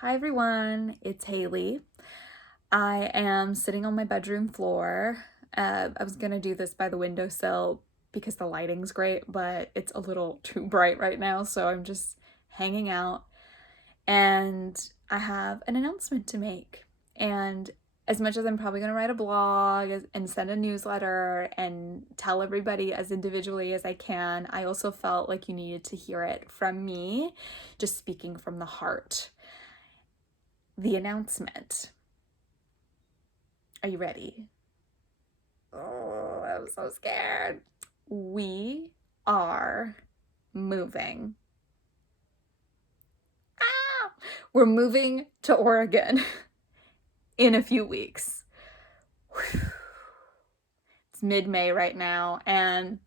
Hi everyone, it's Haley. I am sitting on my bedroom floor. I was gonna do this by the windowsill because the lighting's great, but it's a little too bright right now, so I'm just hanging out. And I have an announcement to make. And as much as I'm probably gonna write a blog and send a newsletter and tell everybody as individually as I can, I also felt like you needed to hear it from me, just speaking from the heart. The announcement. Are you ready? Oh, I'm so scared. We are moving. Ah! We're moving to Oregon in a few weeks. It's mid-May right now, and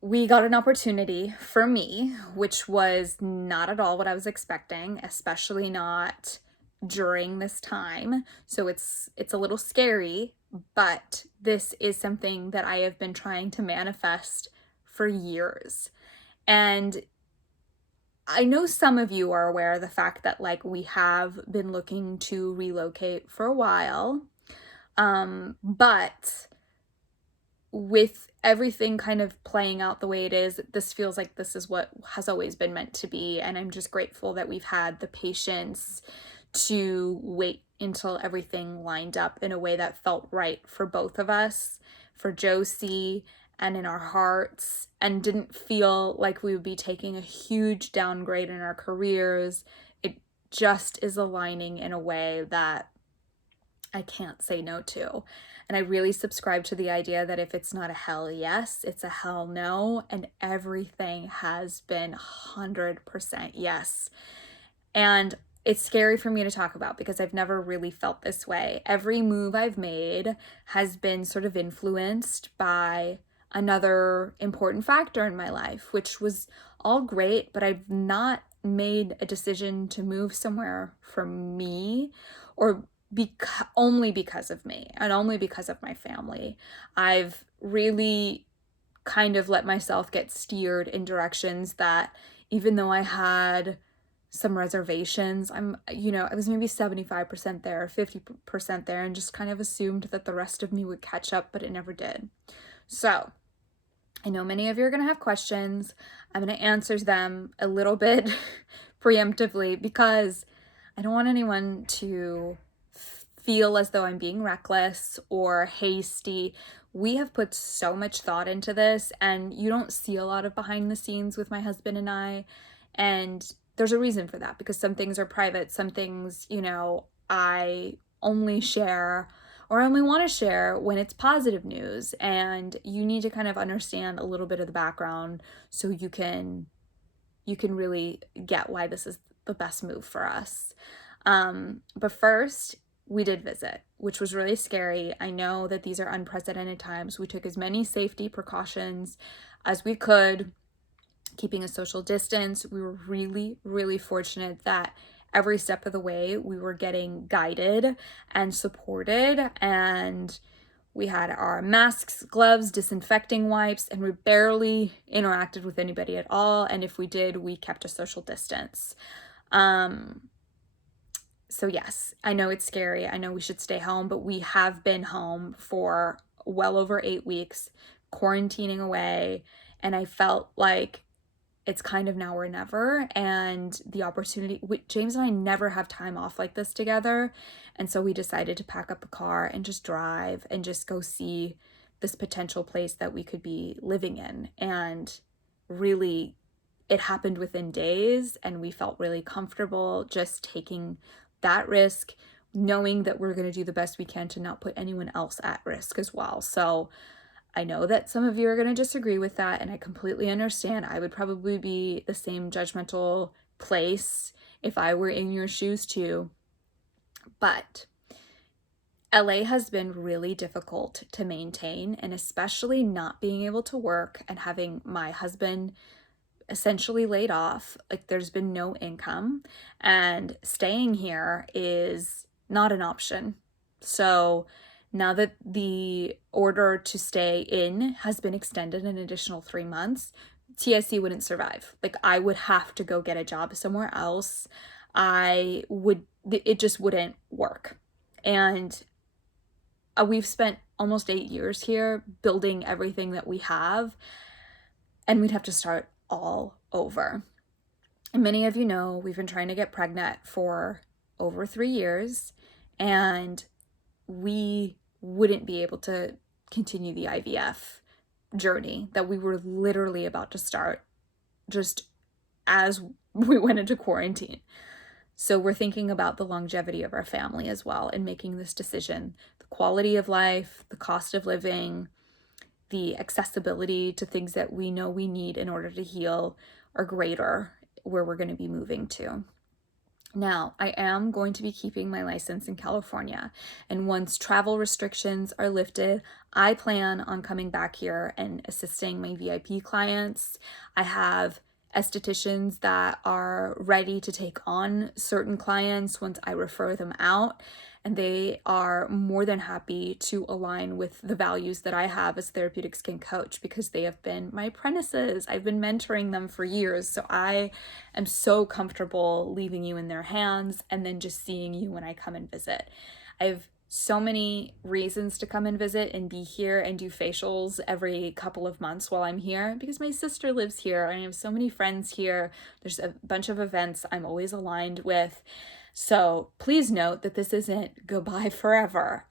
we got an opportunity for me, which was not at all what I was expecting, especially not during this time. So it's a little scary, but this is something that I have been trying to manifest for years. And I know some of you are aware of the fact that we have been looking to relocate for a while. But with everything kind of playing out the way it is, this feels like this is what has always been meant to be. And I'm just grateful that we've had the patience to wait until everything lined up in a way that felt right for both of us, for Josie, and in our hearts, and didn't feel like we would be taking a huge downgrade in our careers. It just is aligning in a way that I can't say no to. And I really subscribe to the idea that if it's not a hell yes, it's a hell no. And everything has been 100% yes. And it's scary for me to talk about because I've never really felt this way. Every move I've made has been sort of influenced by another important factor in my life, which was all great, but I've not made a decision to move somewhere for me or only because of me and only because of my family. I've really kind of let myself get steered in directions that, even though I had some reservations, I was maybe 75% there, 50% there, and just kind of assumed that the rest of me would catch up, but it never did. So I know many of you are going to have questions. I'm going to answer them a little bit preemptively because I don't want anyone to feel as though I'm being reckless or hasty. We have put so much thought into this, and you don't see a lot of behind the scenes with my husband and I. And there's a reason for that because some things are private, some things, I only share or only want to share when it's positive news. And you need to kind of understand a little bit of the background so you can really get why this is the best move for us. But first, we did visit, which was really scary. I know that these are unprecedented times. We took as many safety precautions as we could, keeping a social distance. We were really, really fortunate that every step of the way we were getting guided and supported, and we had our masks, gloves, disinfecting wipes, and we barely interacted with anybody at all. And if we did, we kept a social distance. So yes, I know it's scary. I know we should stay home, but we have been home for well over 8 weeks, quarantining away. And I felt like it's kind of now or never. And the opportunity, James and I never have time off like this together. And so we decided to pack up the car and just drive and just go see this potential place that we could be living in. And really, it happened within days, and we felt really comfortable just taking that risk, knowing that we're going to do the best we can to not put anyone else at risk as well. So I know that some of you are going to disagree with that, and I completely understand. I would probably be the same judgmental place if I were in your shoes too. But LA has been really difficult to maintain, and especially not being able to work and having my husband essentially laid off. Like, there's been no income, and staying here is not an option. So now that the order to stay in has been extended an additional 3 months, TSC wouldn't survive. Like, I would have to go get a job somewhere else. it just wouldn't work. And we've spent almost 8 years here building everything that we have, and we'd have to start all over. And many of you know we've been trying to get pregnant for over 3 years, and we wouldn't be able to continue the IVF journey that we were literally about to start just as we went into quarantine. So we're thinking about the longevity of our family as well and making this decision. The quality of life, the cost of living, the accessibility to things that we know we need in order to heal are greater where we're going to be moving to. Now, I am going to be keeping my license in California, and once travel restrictions are lifted, I plan on coming back here and assisting my VIP clients. I have estheticians that are ready to take on certain clients once I refer them out, and they are more than happy to align with the values that I have as therapeutic skin coach because they have been my apprentices. I've been mentoring them for years, so I am so comfortable leaving you in their hands and then just seeing you when I come and visit. I have so many reasons to come and visit and be here and do facials every couple of months while I'm here because my sister lives here. I have so many friends here. There's a bunch of events I'm always aligned with. So please note that this isn't goodbye forever.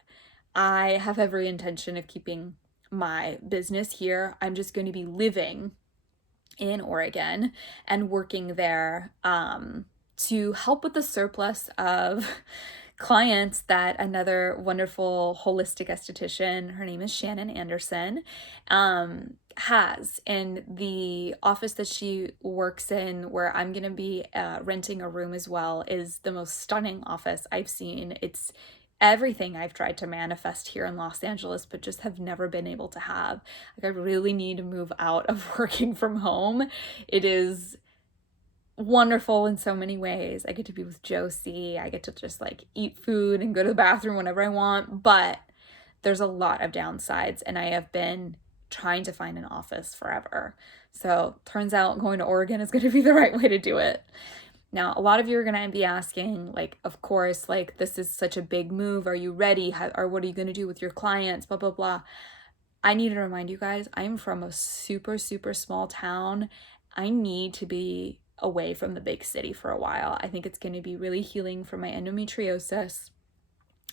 I have every intention of keeping my business here. I'm just going to be living in Oregon and working there to help with the surplus of clients that another wonderful holistic esthetician, her name is Shannon Anderson, has. In the office that she works in, where I'm going to be renting a room as well, is the most stunning office I've seen. It's everything I've tried to manifest here in Los Angeles, but just have never been able to have. Like, I really need to move out of working from home. It is wonderful in so many ways. I get to be with Josie. I get to just like eat food and go to the bathroom whenever I want, but there's a lot of downsides, and I have been trying to find an office forever. So turns out going to Oregon is going to be the right way to do it. Now, a lot of you are going to be asking, like, of course, like, this is such a big move. Are you ready? Or what are you going to do with your clients? Blah, blah, blah. I need to remind you guys, I'm from a super, super small town. I need to be away from the big city for a while. I think it's going to be really healing for my endometriosis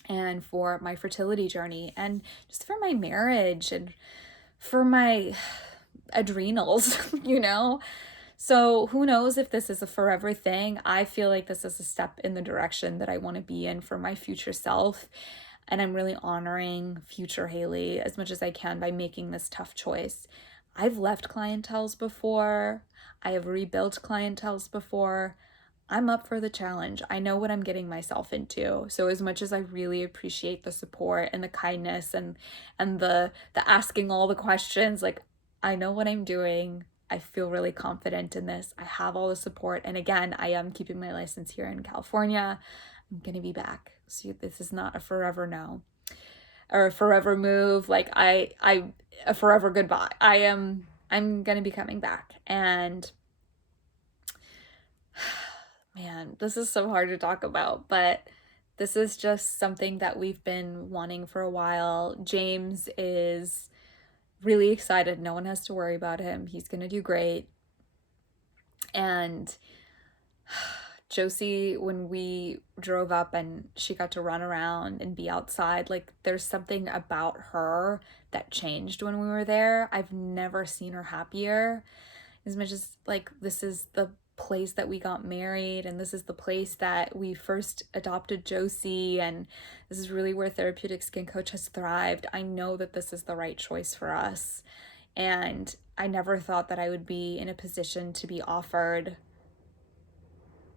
and for my fertility journey and just for my marriage and for my adrenals, you know? So who knows if this is a forever thing. I feel like this is a step in the direction that I want to be in for my future self. And I'm really honoring future Haley as much as I can by making this tough choice. I've left clienteles before. I have rebuilt clienteles before. I'm up for the challenge. I know what I'm getting myself into. So as much as I really appreciate the support and the kindness and the asking all the questions, like, I know what I'm doing. I feel really confident in this. I have all the support. And again, I am keeping my license here in California. I'm going to be back. So this is not a forever no or a forever move. Like a forever goodbye. I'm going to be coming back. And man, this is so hard to talk about, but this is just something that we've been wanting for a while. James is really excited. No one has to worry about him. He's going to do great. And Josie, when we drove up and she got to run around and be outside, like, there's something about her that changed when we were there. I've never seen her happier. As much as, like, this is the place that we got married, and this is the place that we first adopted Josie, and this is really where Therapeutic Skin Coach has thrived. I know that this is the right choice for us, and I never thought that I would be in a position to be offered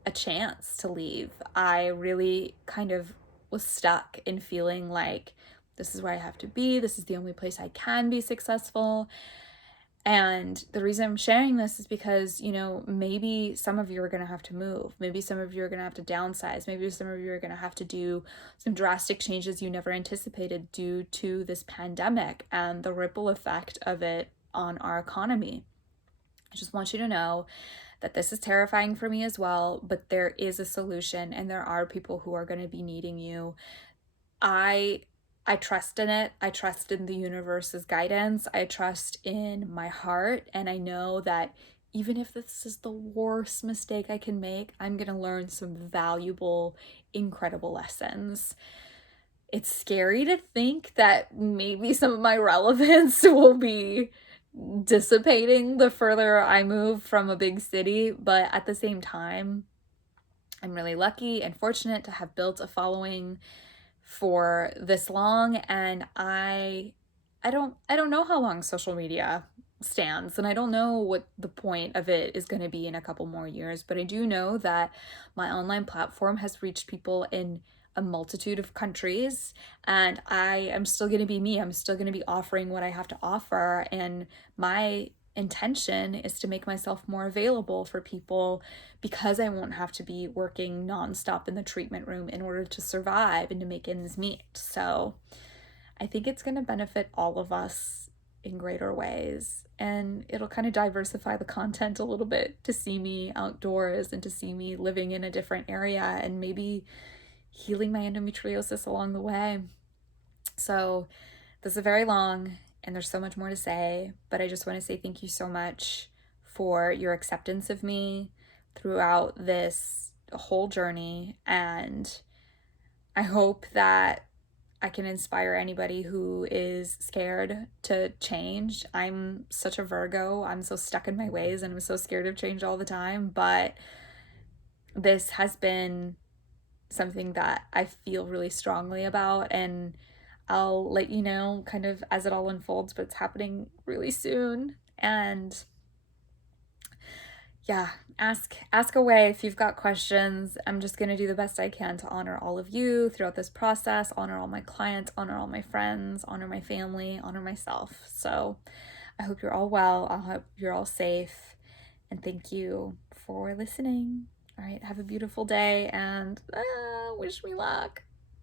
a chance to leave. I really kind of was stuck in feeling like this is where I have to be. This is the only place I can be successful. And the reason I'm sharing this is because, you know, maybe some of you are going to have to move. Maybe some of you are going to have to downsize. Maybe some of you are going to have to do some drastic changes you never anticipated due to this pandemic and the ripple effect of it on our economy. I just want you to know that this is terrifying for me as well, but there is a solution and there are people who are going to be needing you. I I trust in it. I trust in the universe's guidance. I trust in my heart, and I know that even if this is the worst mistake I can make, I'm going to learn some valuable, incredible lessons. It's scary to think that maybe some of my relevance will be dissipating the further I move from a big city, but at the same time, I'm really lucky and fortunate to have built a following for this long, and I don't know how long social media stands, and I don't know what the point of it is going to be in a couple more years, but I do know that my online platform has reached people in a multitude of countries, and I am still going to be me. I'm still going to be offering what I have to offer, and my intention is to make myself more available for people because I won't have to be working nonstop in the treatment room in order to survive and to make ends meet. So I think it's going to benefit all of us in greater ways. And it'll kind of diversify the content a little bit to see me outdoors and to see me living in a different area and maybe healing my endometriosis along the way. So this is very long and there's so much more to say, but I just want to say thank you so much for your acceptance of me throughout this whole journey. And I hope that I can inspire anybody who is scared to change. I'm such a Virgo. I'm so stuck in my ways and I'm so scared of change all the time. But this has been something that I feel really strongly about. And I'll let you know kind of as it all unfolds, but it's happening really soon. And yeah, ask away if you've got questions. I'm just going to do the best I can to honor all of you throughout this process, honor all my clients, honor all my friends, honor my family, honor myself. So I hope you're all well. I hope you're all safe. And thank you for listening. All right, have a beautiful day and wish me luck.